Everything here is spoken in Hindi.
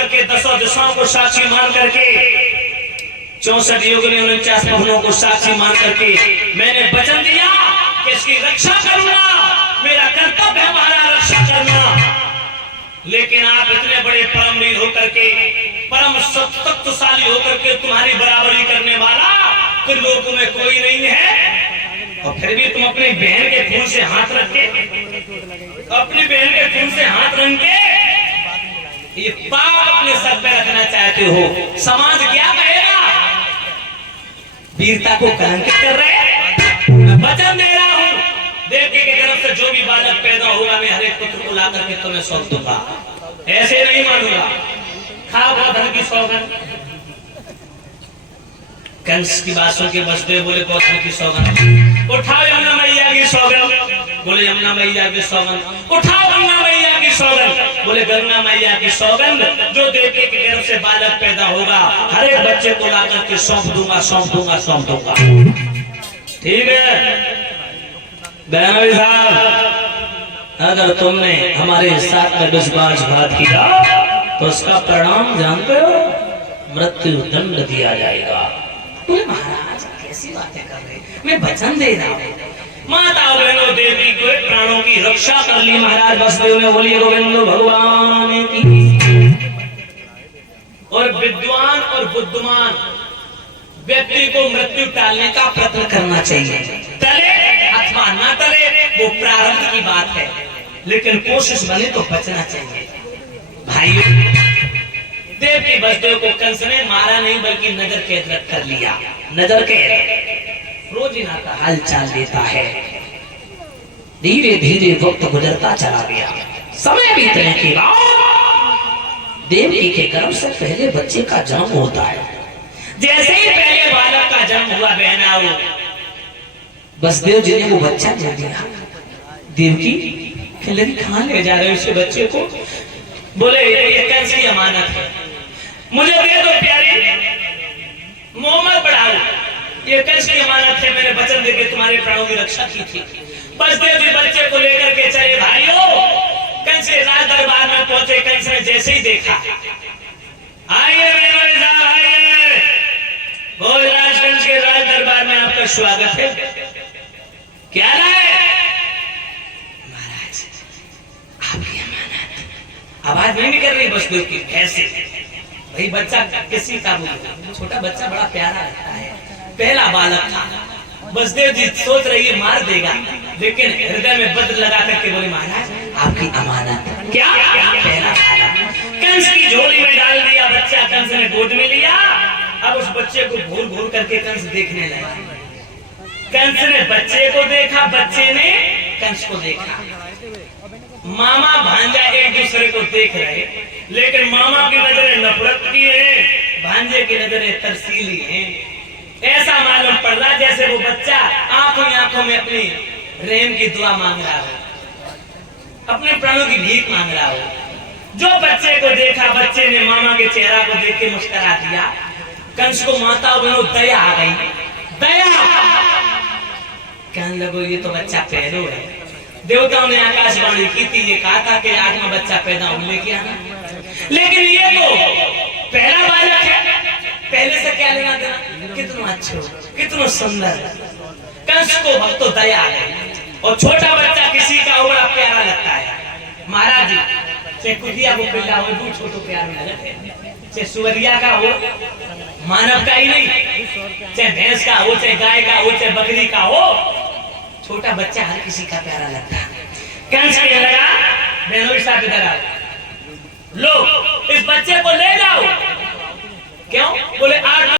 करके 10 दिशाओं को साक्षी मान करके 64 युग में 49 भवनों को साक्षी मान करके मैंने वचन दिया कि इसकी रक्षा करूंगा, मेरा कर्तव्य है हमारा रक्षा करना। लेकिन आप इतने बड़े परमवीर होकर के, परम सत्ताशाली होकर के तुम्हारी बराबरी करने वाला तो लोक में कोई नहीं है, और फिर भी तुम अपनी बहन के खून से हाथ रख के, अपनी बहन के खून से हाथ रंग के ये पाप अपने सर पे रखना चाहते हो। समाज क्या कहेगा? वीरता को कलंकित कर रहे हैं। मैं वचन दे रहा हूं, देवकी के गर्भ से जो भी बालक पैदा होगा मैं हर एक पुत्र को ला करके तुम्हें सौंप दूंगा, ऐसे नहीं मानूंगा। खाओ बहुत धन की सौगंध। कंस की बात सुन के बसदेव बोले बहुत धन की सौगंध। उठाओ यमुना मैया की सौगंध। बोले यमुना मैया की सौगंध। उठाओ गंगा मैया की सौगंध। बोले गंगा मैया की सौगंध। जो देवकी के गर्भ से बालक पैदा होगा हर एक बच्चे को ला करके सौंप दूंगा, सौंप दूंगा, सौंप दूंगा। ठीक है बहनोई साहब, अगर तुमने हमारे साथ में विश्वासघात किया तो उसका परिणाम जानते हो, मृत्यु दंड दिया जाएगा। बोले महाराज कैसी बातें कर रहे, मैं वचन दे रहा हूँ। माता बहनों देवी को प्राणों की रक्षा कर ली महाराज बसदेव ने। बोलिए गोविंद भगवान की। और विद्वान और बुद्धिमान व्यक्ति को मृत्यु टालने का प्रयत्न करना चाहिए, तले अथवा ना तले वो प्रारंभ की बात है, लेकिन कोशिश बने तो बचना चाहिए। भाइयों, देवकी बसदेव को कंस ने मारा नहीं बल्कि नजर कैद कर लिया। नजर कैद रोजिना का हालचाल देता है। धीरे धीरे वक्त गुजरता चला गया। समय बीतने के बाद देवकी के गर्भ से पहले बच्चे का जन्म होता है। जैसे ही पहले बालक का जन्म हुआ बहनाओ, बसदेव जी ने वो बच्चा दे दिया। देवकी कहले कहां ले जा रहे हो इस बच्चे को? बोले ये कंस की अमानत है, मुझे दे दो प्यारी, मोहम्मद बढ़ाओ, ये कंस की अमानत है, मैंने वचन देके तुम्हारे प्राणों की रक्षा की थी। बसदेव जी बच्चे को लेकर के चले। भाइयों, कंस के राज दरबार में पहुंचे। कंस ने जैसे ही देखा, आइए मेरे साहब आइए, भोजराज कंस के राज दरबार में आपका स्वागत है। क्या है महाराज? आपकी अमानत। आवाज नहीं निकल रही बसदेव की ऐसे। भाई बच्चा किसी का बोला, छोटा बच्चा बड़ा प्यारा लगता है, पहला बालक था। बसदेव जी सोच रही है मार देगा, लेकिन हृदय में वज्र लगा करके बोले महाराज आपकी अमानत। क्या? पहला बालक कंस की झोली में डाल दिया। बच्चा कंस ने गोद में लिया। अब उस बच्चे को घूर घूर करके कंस देखने लगा। कंस ने बच्चे को देखा, बच्चे ने कंस को देखा। मामा भांजा एक दूसरे को देख रहे, लेकिन मामा की नजरें नफरत की है, भांजे की नजरें तरसीली हैं। ऐसा मालूम पड़ रहा जैसे वो बच्चा आंखों में अपनी रेम की दुआ मांग रहा हो, अपने प्राणों की भीख मांग रहा हो। जो बच्चे को देखा, बच्चे ने मामा के चेहरा को देख के मुस्कुरा दिया। कंस को माता बहनों दया आ गई। दया कहने लगो ये तो बच्चा पहलू है। देवताओं ने आकाशवाणी की थी, ये कहा था कि आज में बच्चा पैदा होने के आना, लेकिन ये तो पहला बालक है, पहले से क्या लेना देना? कितना अच्छा, कितना सुंदर। कंस को भक्तो दया आ गई। और छोटा बच्चा किसी का बड़ा प्यारा लगता है। महाराज जी चाहे कुतिया को पिल्ला हो, दूध छोटो प्यार में लगते हैं, चाहे सुवरिया का हो, मानव का ही नहीं, चाहे भैंस का हो, चाहे गाय का हो, चाहे बकरी का हो, छोटा बच्चा हर किसी का प्यारा लगता है। कंस कहने लगा बहनों साहब इधर आओ, लो इस बच्चे को ले जाओ। क्यों? बोले